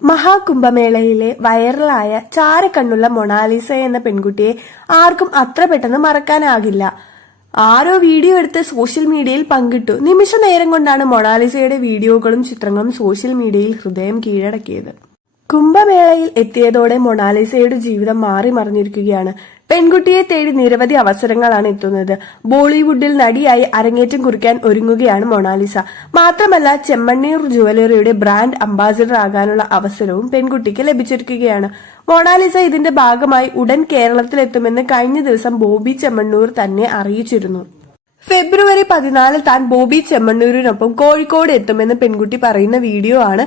മഹാകുംഭമേളയിലെ വൈറലായ ചാരക്കണ്ണുള്ള മൊണാലിസ എന്ന പെൺകുട്ടിയെ ആർക്കും അത്ര പെട്ടെന്ന് മറക്കാനാകില്ല. ആരോ വീഡിയോ എടുത്ത് സോഷ്യൽ മീഡിയയിൽ പങ്കിട്ടു. നിമിഷ നേരം കൊണ്ടാണ് മൊണാലിസയുടെ വീഡിയോകളും ചിത്രങ്ങളും സോഷ്യൽ മീഡിയയിൽ ഹൃദയം കീഴടക്കിയത്. കുംഭമേളയിൽ എത്തിയതോടെ മൊണാലിസയുടെ ജീവിതം മാറി മറിഞ്ഞിരിക്കുകയാണ്. പെൺകുട്ടിയെ തേടി നിരവധി അവസരങ്ങളാണ് എത്തുന്നത്. ബോളിവുഡിൽ നടിയായി അരങ്ങേറ്റം കുറിക്കാൻ ഒരുങ്ങുകയാണ് മൊണാലിസ. മാത്രമല്ല, ചെമ്മണ്ണൂർ ജുവലറിയുടെ ബ്രാൻഡ് അംബാസിഡർ ആകാനുള്ള അവസരവും പെൺകുട്ടിക്ക് ലഭിച്ചിരിക്കുകയാണ്. മൊണാലിസ ഇതിന്റെ ഭാഗമായി ഉടൻ കേരളത്തിലെത്തുമെന്ന് കഴിഞ്ഞ ദിവസം ബോബി ചെമ്മണ്ണൂർ തന്നെ അറിയിച്ചിരുന്നു. ഫെബ്രുവരി 14 താൻ ബോബി ചെമ്മണ്ണൂരിനൊപ്പം കോഴിക്കോട് എത്തുമെന്ന് പെൺകുട്ടി പറയുന്ന വീഡിയോ ആണ്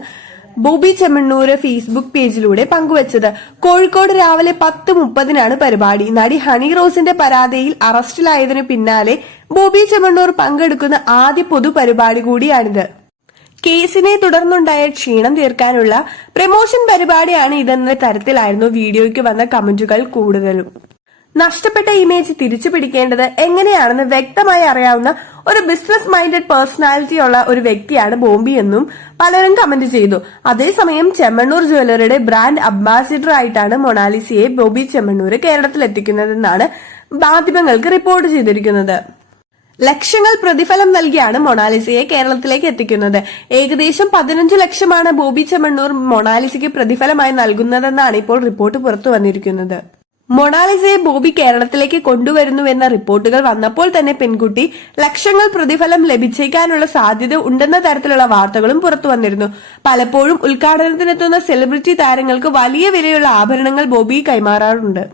ബോബി ചെമ്മണ്ണൂര് ഫേസ്ബുക്ക് പേജിലൂടെ പങ്കുവച്ചത്. കോഴിക്കോട് രാവിലെ 10:30 പരിപാടി. നടി ഹണി റോസിന്റെ പരാതിയിൽ അറസ്റ്റിലായതിനു പിന്നാലെ ബോബി ചെമ്മണ്ണൂർ പങ്കെടുക്കുന്ന ആദ്യ പൊതുപരിപാടി കൂടിയാണിത്. കേസിനെ തുടർന്നുണ്ടായ ക്ഷീണം തീർക്കാനുള്ള പ്രമോഷൻ പരിപാടിയാണ് ഇതെന്ന തരത്തിലായിരുന്നു വീഡിയോയ്ക്ക് വന്ന കമന്റുകൾ കൂടുതലും. നഷ്ടപ്പെട്ട ഇമേജ് തിരിച്ചു പിടിക്കേണ്ടത് എങ്ങനെയാണെന്ന് വ്യക്തമായി അറിയാവുന്ന ഒരു ബിസിനസ് മൈൻഡഡ് പേഴ്സണാലിറ്റി ഉള്ള ഒരു വ്യക്തിയാണ് ബോബി എന്നും പലരും കമന്റ് ചെയ്തു. അതേസമയം ചെമ്മണ്ണൂർ ജ്വല്ലറിയുടെ ബ്രാൻഡ് അംബാസിഡർ ആയിട്ടാണ് മൊണാലിസയെ ബോബി ചെമ്മണ്ണൂർ കേരളത്തിലെത്തിക്കുന്നതെന്നാണ് മാധ്യമങ്ങൾക്ക് റിപ്പോർട്ട് ചെയ്തിരിക്കുന്നത്. ലക്ഷങ്ങൾ പ്രതിഫലം നൽകിയാണ് മൊണാലിസയെ കേരളത്തിലേക്ക് എത്തിക്കുന്നത്. ഏകദേശം 15 ലക്ഷമാണ് ബോബി ചെമ്മണ്ണൂർ മൊണാലിസയ്ക്ക് പ്രതിഫലമായി നൽകുന്നതെന്നാണ് ഇപ്പോൾ റിപ്പോർട്ട് പുറത്തു വന്നിരിക്കുന്നത്. മൊണാലിസയെ ബോബി കേരളത്തിലേക്ക് കൊണ്ടുവരുന്നുവെന്ന റിപ്പോർട്ടുകൾ വന്നപ്പോൾ തന്നെ പെൺകുട്ടി ലക്ഷങ്ങൾ പ്രതിഫലം ലഭിച്ചേക്കാനുള്ള സാധ്യത ഉണ്ടെന്ന തരത്തിലുള്ള വാർത്തകളും പുറത്തു വന്നിരുന്നു. പലപ്പോഴും ഉദ്ഘാടനത്തിനെത്തുന്ന സെലിബ്രിറ്റി താരങ്ങൾക്ക് വലിയ വിലയുള്ള ആഭരണങ്ങൾ ബോബി കൈമാറാറുണ്ട്.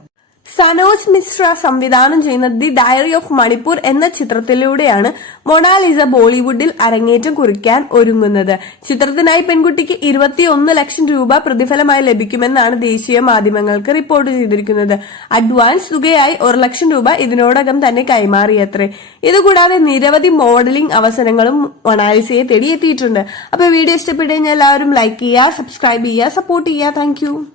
സനോജ് മിശ്ര സംവിധാനം ചെയ്യുന്ന ദി ഡയറി ഓഫ് മണിപ്പൂർ എന്ന ചിത്രത്തിലൂടെയാണ് മൊണാലിസ ബോളിവുഡിൽ അരങ്ങേറ്റം കുറിക്കാൻ ഒരുങ്ങുന്നത്. ചിത്രത്തിനായി പെൺകുട്ടിക്ക് 21 ലക്ഷം രൂപ പ്രതിഫലമായി ലഭിക്കുമെന്നാണ് ദേശീയ മാധ്യമങ്ങൾക്ക് റിപ്പോർട്ട് ചെയ്തിരിക്കുന്നത്. അഡ്വാൻസ് തുകയായി 1 ലക്ഷം രൂപ ഇതിനോടകം തന്നെ കൈമാറിയത്രേ. ഇതുകൂടാതെ നിരവധി മോഡലിംഗ് അവസരങ്ങളും മൊണാലിസയെ തേടിയെത്തിയിട്ടുണ്ട്. അപ്പൊ വീഡിയോ ഇഷ്ടപ്പെട്ടു കഴിഞ്ഞാൽ എല്ലാവരും ലൈക്ക് ചെയ്യുക, സബ്സ്ക്രൈബ് ചെയ്യുക, സപ്പോർട്ട് ചെയ്യുക. താങ്ക്